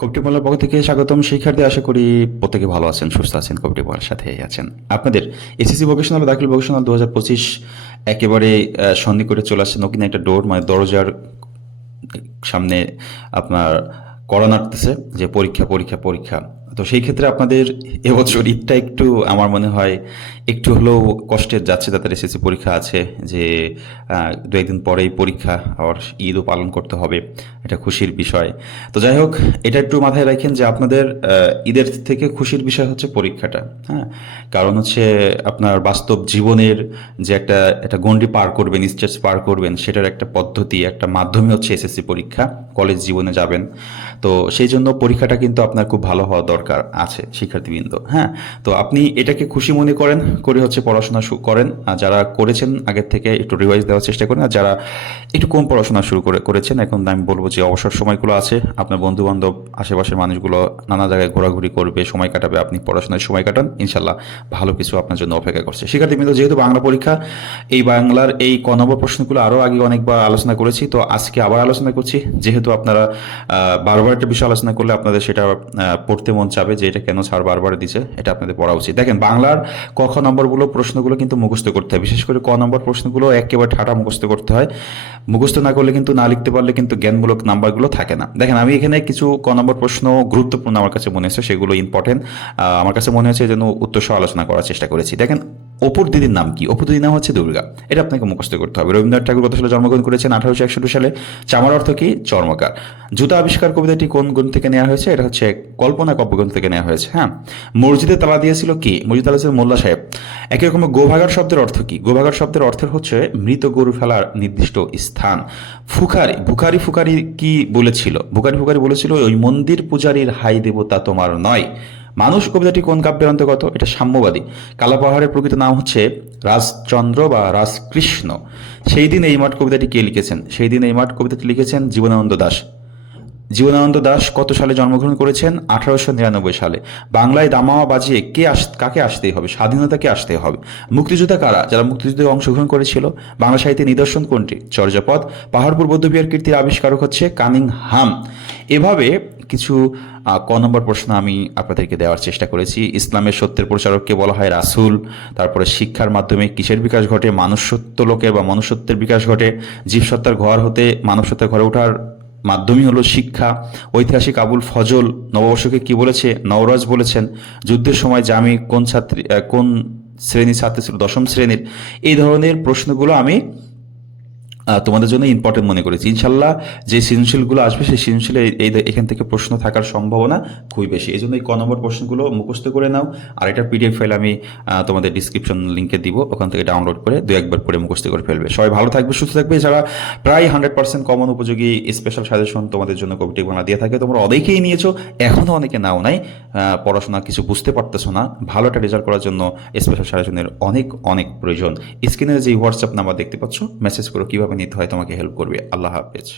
কবিটি বলার পক্ষ থেকে স্বাগতম শিক্ষার্থী, আশা করি প্রত্যেকে ভালো আছেন, সুস্থ আছেন কবিটি সাথেই সাথে আছেন। আপনাদের এসএসসি ভোকেশনাল দাখিল ভোকেশনাল দু হাজার পঁচিশ একেবারে সন্নিকটে করে চলে আসছে নকিনা একটা ডোর মানে দরজার সামনে আপনার করোনা আসতেছে যে পরীক্ষা পরীক্ষা পরীক্ষা। তো সেই ক্ষেত্রে আপনাদের এবছর ঈদটা একটু আমার মনে হয় একটু হলেও কষ্টের যাচ্ছে, তাদের এসএসসি পরীক্ষা আছে যে দু একদিন পরেই পরীক্ষা আবার ঈদও পালন করতে হবে, এটা খুশির বিষয়। তো যাই হোক, এটা একটু মাথায় রাখেন যে আপনাদের ঈদের থেকে খুশির বিষয় হচ্ছে পরীক্ষাটা হ্যাঁ? কারণ হচ্ছে আপনার বাস্তব জীবনের যে একটা একটা গণ্ডি পার করবেন, স্টেজ পার করবেন, সেটার একটা পদ্ধতি, একটা মাধ্যমই হচ্ছে এসএসসি পরীক্ষা। কলেজ জীবনে যাবেন। তো সেই জন্য পরীক্ষাটা কিন্তু আপনার খুব ভালো হওয়া দরকার আছে শিক্ষার্থীবৃন্দ হ্যাঁ? তো আপনি এটাকে খুশি মনে করেন, করে হচ্ছে পড়াশোনা করেন। আর যারা করেছেন আগের থেকে একটু রিভাইজ দেওয়ার চেষ্টা করেন। আর যারা একটু কম পড়াশোনা শুরু করে, করেছেন, এখন আমি বলব যে অবসর সময়গুলো আছে। আপনার বন্ধু বান্ধব আশেপাশের মানুষগুলো নানা জায়গায় ঘোরাঘুরি করবে, সময় কাটাবে, আপনি পড়াশোনায় সময় কাটান। ইনশাল্লাহ ভালো কিছু আপনার জন্য অপেক্ষা করছে। শিক্ষার্থীবৃন্দ, যেহেতু বাংলা পরীক্ষা, এই বাংলার এই ক নম্বর প্রশ্নগুলো আরও আগে অনেকবার আলোচনা করেছি। তো আজকে আবার আলোচনা করছি। যেহেতু আপনারা বারবার একটা বিষয় আলোচনা করলে আপনাদের সেটা পড়তে মন চাবে যে এটা কেন স্যার বারবার দিছে, এটা আপনাদের পড়া উচিত। দেখেন, বাংলার ক, খ নম্বরগুলো প্রশ্নগুলো কিন্তু মুখস্থ করতে হয়। বিশেষ করে ক নম্বর প্রশ্নগুলো একেবারে ঠাটা মুখস্থ করতে হয়। মুখস্থ না করলে কিন্তু, না লিখতে পারলে কিন্তু জ্ঞানমূলক নাম্বারগুলো থাকে না। দেখেন, আমি এখানে কিছু ক নম্বর প্রশ্ন গুরুত্বপূর্ণ আমার কাছে মনে হয়েছে, সেগুলো ইম্পর্টেন্ট আমার কাছে মনে হয়েছে যেন উত্তর সহ আলোচনা করার চেষ্টা করেছি। দেখেন অপুর দিদির নাম কি? অপর দিদির নাম হচ্ছে দুর্গা। এটা আপনাকে মুখস্থ করতে হবে। রবীন্দ্রনাথ ঠাকুর কত সালে জন্মগ্রহণ করেছেন? আঠারোশো একষট্টি সালে। চামার অর্থ কি? চর্মকার। জুতা আবিষ্কার কবিতাটি কোন গ্রন্থ থেকে নেওয়া হয়েছে? এটা হচ্ছে কল্পনা কাব্যগ্রন্থ থেকে নেওয়া হয়েছে হ্যাঁ? মসজিদে তালা দিয়েছিল কি? মসজিদ তালা ছিল মোল্লা সাহেব। একই রকম গোভাগার শব্দের অর্থ কি? গোভাগার শব্দের অর্থের হচ্ছে মৃত গরু ফেলার নির্দিষ্ট স্থান। ফুকারি। বুখারি ফুকারি কি বলেছিল? বুখারি ফুকারি বলেছিল, ওই মন্দির পূজারীর হাই দেবতা তোমার নয়। মানুষ কবিতাটি কোন কাব্যের অন্তর্গত? এটা সাম্যবাদী। কালাপাহাড়ের প্রকৃত নাম হচ্ছে রাজচন্দ্র বা রাজকৃষ্ণ। সেই দিন এই মাঠ কবিতাটি কে লিখেছেন? সেই দিন এই মাঠ কবিতাটি লিখেছেন জীবনানন্দ দাস। জীবনানন্দ দাস কত সালে জন্মগ্রহণ করেছেন? আঠারোশো নিরানব্বই সালে। বাংলায় দামাওয়া বাজিয়ে কে আস, কাকে আসতেই হবে? স্বাধীনতাকে আসতে হবে? মুক্তিযোদ্ধা কারা? যারা মুক্তিযুদ্ধে অংশগ্রহণ করেছিল? বাংলা সাহিত্যের নিদর্শন কোনটি? চর্যাপদ। পাহাড়পুর বৌদ্ধবিহার কীর্তির আবিষ্কারক হচ্ছে কানিং হাম। এভাবে কিছু ক নম্বর প্রশ্ন আমি আপনাদেরকে দেওয়ার চেষ্টা করেছি। ইসলামের সত্যের প্রচারককে বলা হয় রাসূল, তারপরে শিক্ষার মাধ্যমে কিসের বিকাশ ঘটে? মানুষত্ব লোকে বা মনুষ্যত্বের বিকাশ ঘটে? জীবসত্তার ঘর হতে মানবসত্তার ঘরে ওঠার মাধ্যমই হলো শিক্ষা। ঐতিহাসিক আবুল ফজল নববর্ষকে কি বলেছে? নওরাজ বলেছেন, যুদ্ধের সময় জামি কোন ছাত্রী কোন শ্রেণির ছাত্রী ছিল? দশম শ্রেণির। এই ধরনের প্রশ্নগুলো আমি তোমাদের জন্য ইম্পর্টেন্ট মনে করেছি। ইনশাল্লাহ যে সৃজনশীলগুলো আসবে, সেই সৃজনশীলে এই- এখান থেকে প্রশ্ন থাকার সম্ভাবনা খুবই বেশি। এই জন্য এই ক নম্বর প্রশ্নগুলো মুখস্থ করে নাও। আর এটা পিডিএফ ফাইল আমি তোমাদের ডিসক্রিপশন লিঙ্কে দিব। ওখান থেকে ডাউনলোড করে দু একবার পরে মুখস্থ করে ফেলবে। সবাই ভালো থাকবে, সুস্থ থাকবে। এছাড়া প্রায় হান্ড্রেড পার্সেন্ট কমন উপযোগী স্পেশাল সাজেশন তোমাদের জন্য কবিটি বাংলা দিয়ে থাকে। তোমরা অনেকেই নিয়েছো এখনও অনেকে নাও নাই। পড়াশোনা কিছু বুঝতে পারতেছো না। ভালো একটা রেজাল্ট করার জন্য স্পেশাল সাজেশনের অনেক অনেক প্রয়োজন। স্ক্রিনে যে হোয়াটসঅ্যাপ নাম্বার দেখতে পাচ্ছ মেসেজ করো কীভাবে নিতে হয় তোমাকে হেল্প করবে। আল্লাহ হাফেজ।